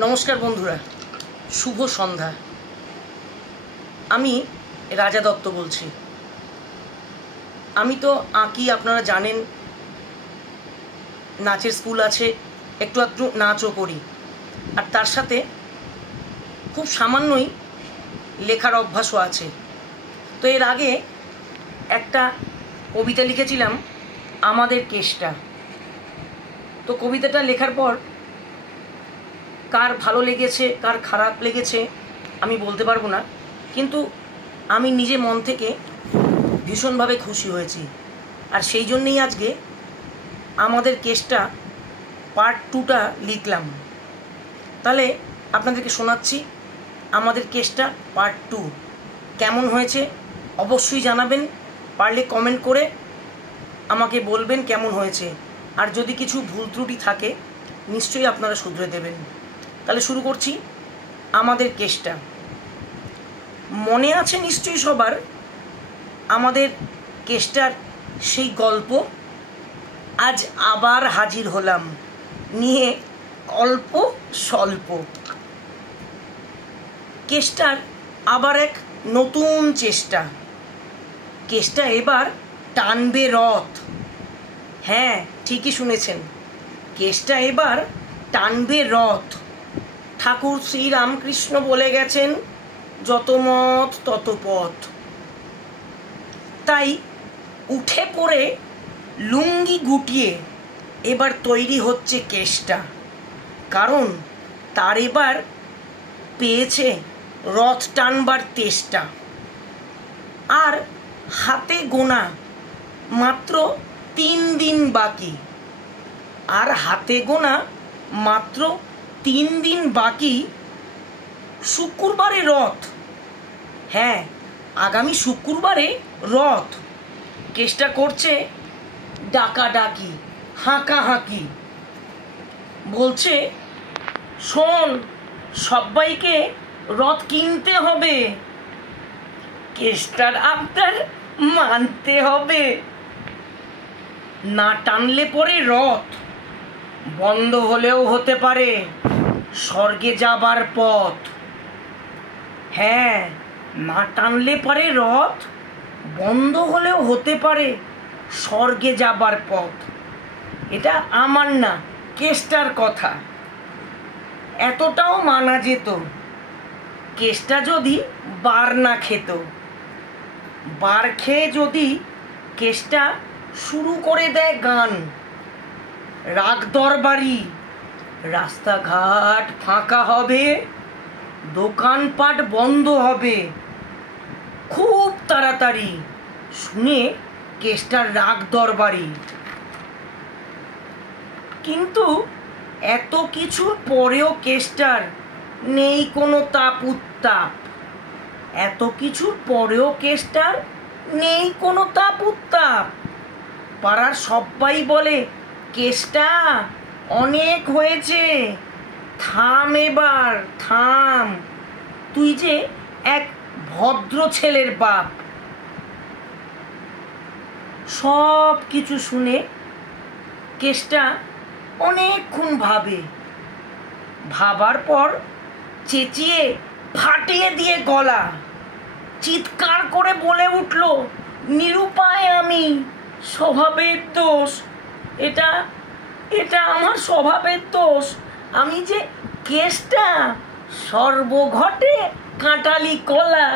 নমস্কার বন্ধুরা, শুভ সন্ধ্যা। আমি রাজা দত্ত বলছি। আমি তো আঁকি, আপনারা জানেন। নাচের স্কুল আছে, একটু একটু নাচও করি, আর তার সাথে খুব সামান্যই লেখার অভ্যাসও আছে। তো এর আগে একটা কবিতা লিখেছিলাম, আমাদের কেষ্টা। তো কবিতাটা লেখার পর কার ভালো লেগেছে কার খারাপ লেগেছে আমি বলতে পারবো না, কিন্তু আমি নিজে মন থেকে ভীষণভাবে খুশি হয়েছি। আর সেই জন্যেই আজকে আমাদের কেসটা পার্ট 2টা লিখলাম। তাহলে আপনাদেরকে শোনাচ্ছি আমাদের কেসটা পার্ট 2 কেমন হয়েছে অবশ্যই জানাবেন। পারলে কমেন্ট করে আমাকে বলবেন কেমন হয়েছে, আর যদি কিছু ভুল ত্রুটি থাকে নিশ্চয়ই আপনারা শুধরে দেবেন। তাহলে শুরু করছি আমাদের কেসটা। মনে আছে নিশ্চয়ই সবার আমাদের কেসটার সেই গল্প। আজ আবার হাজির হলাম নিয়ে অল্প স্বল্প। কেসটার আবার এক নতুন চেষ্টা। কেসটা এবার টানবে রথ। হ্যাঁ, ঠিকই শুনেছেন, কেসটা এবার টানবে রথ। ঠাকুর শ্রী রামকৃষ্ণ বলে গেছেন, যত মত তত পথ। তাই উঠে পড়ে লুঙ্গি গুটিয়ে এবার তৈরি হচ্ছে কেসটা, কারণ তার এবার পেয়েছে রথ টানবার তেষ্টা। আর হাতে গোনা মাত্র 3 দিন বাকি। আর হাতে গোনা মাত্র 3 দিন বাকি। শুক্রবারে রথ। হ্যাঁ, আগামী শুক্রবারে রথ। কেসটা করছে ডাকাডাকি, হাঁকাহাঁকি। বলছে, শোন, সবাইকে রথ কিনতে হবে, কেসটার আবদার মানতে হবে। না টানলে পরে রথ বন্ধ হলেও হতে পারে স্বর্গে যাবার পথ। হ্যাঁ, না টানলে পারে রথ বন্ধ হলেও হতে পারে স্বর্গে যাবার পথ। এটা আমার না, কেসটার কথা। এতটাও মানা যেত কেসটা যদি বার না খেত। বার খেয়ে যদি কেসটা শুরু করে দেয় গান, রাগ দরবারি, রাস্তাঘাট ফাঁকা হবে, দোকানপাট বন্ধ হবে খুব তাড়াতাড়ি। শুনে কেসটার রাগ দরবারি। কিন্তু এত কিছুর পরেও কেসটার নেই কোনো তাপ উত্তাপ। এত কিছুর পরেও কেসটার নেই কোনো তাপ উত্তাপ। পাড়ার সবাই বলে, কেসটা অনেক হয়েছে, থাম এবার থাম, তুই যে এক ভদ্র ছেলের বাপ। সব কিছু শুনে কেসটা অনেকক্ষণ ভাবে। ভাবার পর চেঁচিয়ে ফাটিয়ে দিয়ে গলা, চিৎকার করে বলে উঠল, নিরুপায় আমি, স্বভাবের দোষ, এটা এটা আমার স্বভাবের দোষ। আমি যে কেসটা সর্বঘটে কাঁটালি কলা।